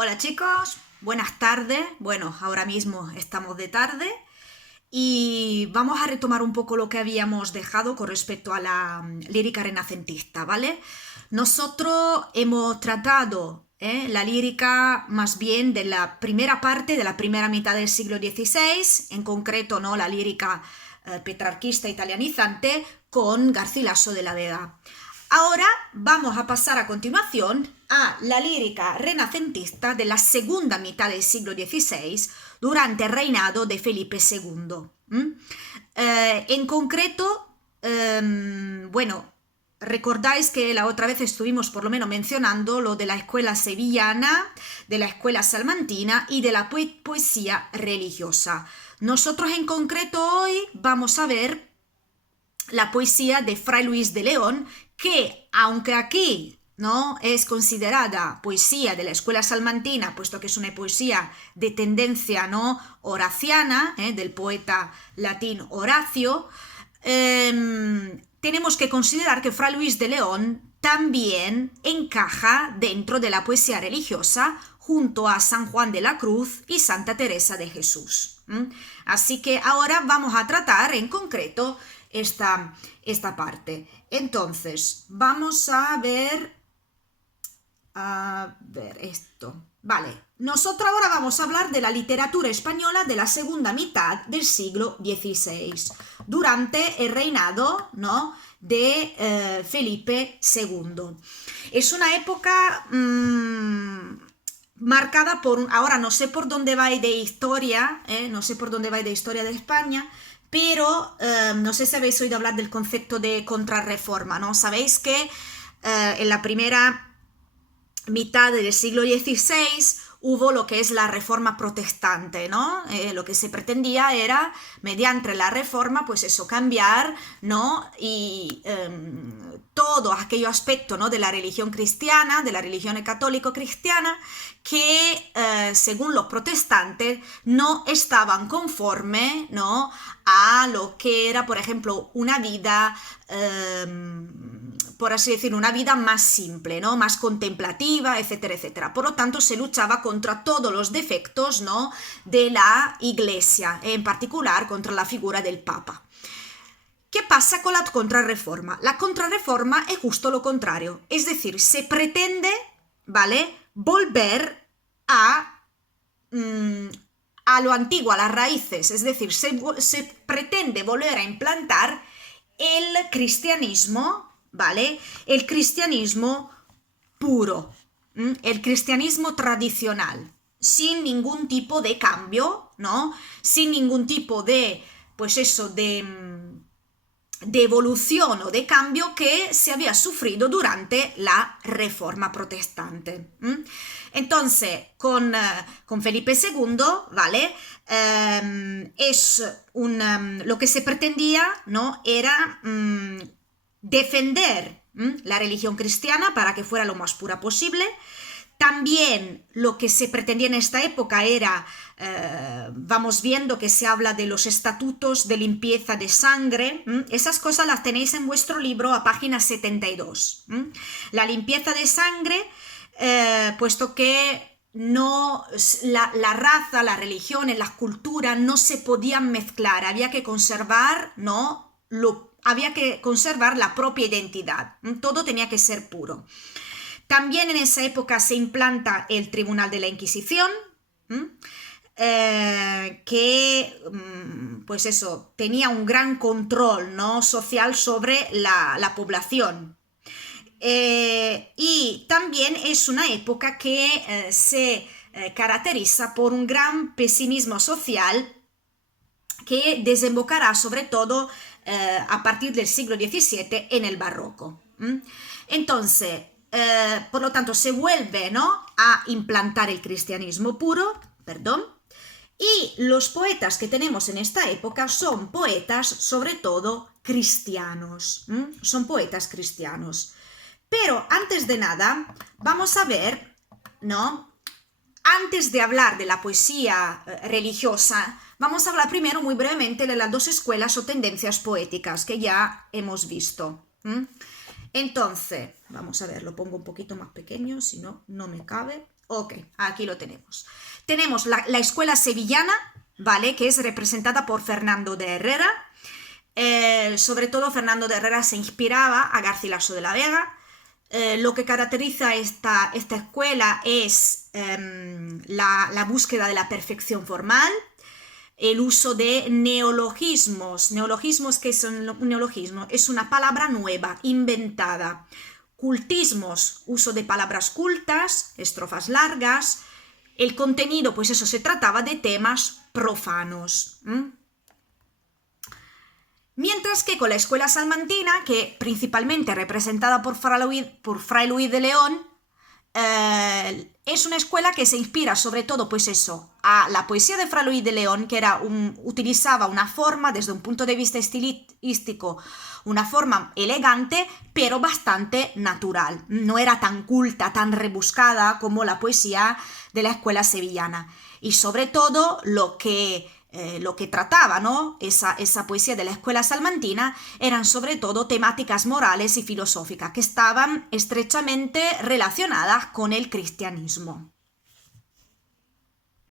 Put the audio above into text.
Hola chicos, buenas tardes. Bueno, ahora mismo estamos de tarde y vamos a retomar un poco lo que habíamos dejado con respecto a la lírica renacentista, ¿vale? Nosotros hemos tratado la lírica más bien de la primera parte, de la primera mitad del siglo XVI, en concreto, ¿no? La lírica petrarquista italianizante con Garcilaso de la Vega. Ahora vamos a pasar a continuación a la lírica renacentista de la segunda mitad del siglo XVI durante el reinado de Felipe II. En concreto, bueno, recordáis que la otra vez estuvimos por lo menos mencionando lo de la escuela sevillana, de la escuela salmantina y de la poesía religiosa. Nosotros en concreto hoy vamos a ver la poesía de Fray Luis de León, que aunque aquí no es considerada poesía de la escuela salmantina, puesto que es una poesía de tendencia no horaciana, del poeta latín Horacio, tenemos que considerar que Fray Luis de León también encaja dentro de la poesía religiosa junto a San Juan de la Cruz y Santa Teresa de Jesús. Así que ahora vamos a tratar en concreto esta parte. Entonces, vamos a ver esto. Vale, nosotros ahora vamos a hablar de la literatura española de la segunda mitad del siglo XVI, durante el reinado, ¿no?, de Felipe II. Es una época marcada por, ahora no sé por dónde va de historia, no sé por dónde va de historia de España, pero no sé si habéis oído hablar del concepto de contrarreforma, ¿no? Sabéis que en la primera mitad del siglo XVI hubo lo que es la reforma protestante, ¿no? Lo que se pretendía era, mediante la reforma, pues eso, cambiar, ¿no? Y todo aquello aspecto, ¿no?, de la religión cristiana, de la religión católico-cristiana, que según los protestantes no estaban conformes, ¿no?, a lo que era, por ejemplo, una vida por así decirlo, una vida más simple, ¿no?, más contemplativa, etcétera, etcétera. Por lo tanto, se luchaba contra todos los defectos, ¿no?, de la Iglesia, en particular contra la figura del Papa. ¿Qué pasa con la contrarreforma? La contrarreforma es justo lo contrario, es decir, se pretende, ¿vale?, volver a lo antiguo, a las raíces, es decir, se pretende volver a implantar el cristianismo, ¿vale?, el cristianismo puro, el cristianismo tradicional, sin ningún tipo de cambio, ¿no?, sin ningún tipo de, pues eso, de evolución o de cambio que se había sufrido durante la Reforma Protestante. Entonces, con Felipe II, ¿vale? Lo que se pretendía, ¿no?, era defender la religión cristiana para que fuera lo más pura posible. También lo que se pretendía en esta época era, vamos viendo que se habla de los estatutos de limpieza de sangre, esas cosas las tenéis en vuestro libro a página 72. La limpieza de sangre, puesto que no, la raza, la religión, las culturas no se podían mezclar, había que conservar, ¿no?, había que conservar la propia identidad, todo tenía que ser puro. También en esa época se implanta el Tribunal de la Inquisición, que pues eso, tenía un gran control, ¿no?, social sobre la población. Y también es una época que se caracteriza por un gran pesimismo social que desembocará sobre todo a partir del siglo XVII en el barroco. Entonces, por lo tanto, se vuelve, ¿no?, a implantar el cristianismo puro, perdón, y los poetas que tenemos en esta época son poetas sobre todo cristianos, son poetas cristianos. Pero antes de nada, vamos a ver, ¿no?, antes de hablar de la poesía religiosa, vamos a hablar primero muy brevemente de las dos escuelas o tendencias poéticas que ya hemos visto. Entonces, vamos a ver, lo pongo un poquito más pequeño, si no, no me cabe. Ok, aquí lo tenemos. Tenemos la escuela sevillana, ¿vale? Que es representada por Fernando de Herrera. Sobre todo Fernando de Herrera se inspiraba a Garcilaso de la Vega. Lo que caracteriza esta escuela es la búsqueda de la perfección formal, el uso de neologismos. Neologismos, ¿qué son un neologismo? Es una palabra nueva, inventada. Cultismos, uso de palabras cultas, estrofas largas. El contenido, pues eso, se trataba de temas profanos. Mientras que con la escuela salmantina, que principalmente representada por Fray Luis de León, es una escuela que se inspira sobre todo, pues eso, a la poesía de Fray Luis de León, que utilizaba una forma, desde un punto de vista estilístico, una forma elegante, pero bastante natural. No era tan culta, tan rebuscada como la poesía de la escuela sevillana. Y sobre todo lo que trataba, ¿no? Esa poesía de la escuela salmantina eran sobre todo temáticas morales y filosóficas que estaban estrechamente relacionadas con el cristianismo.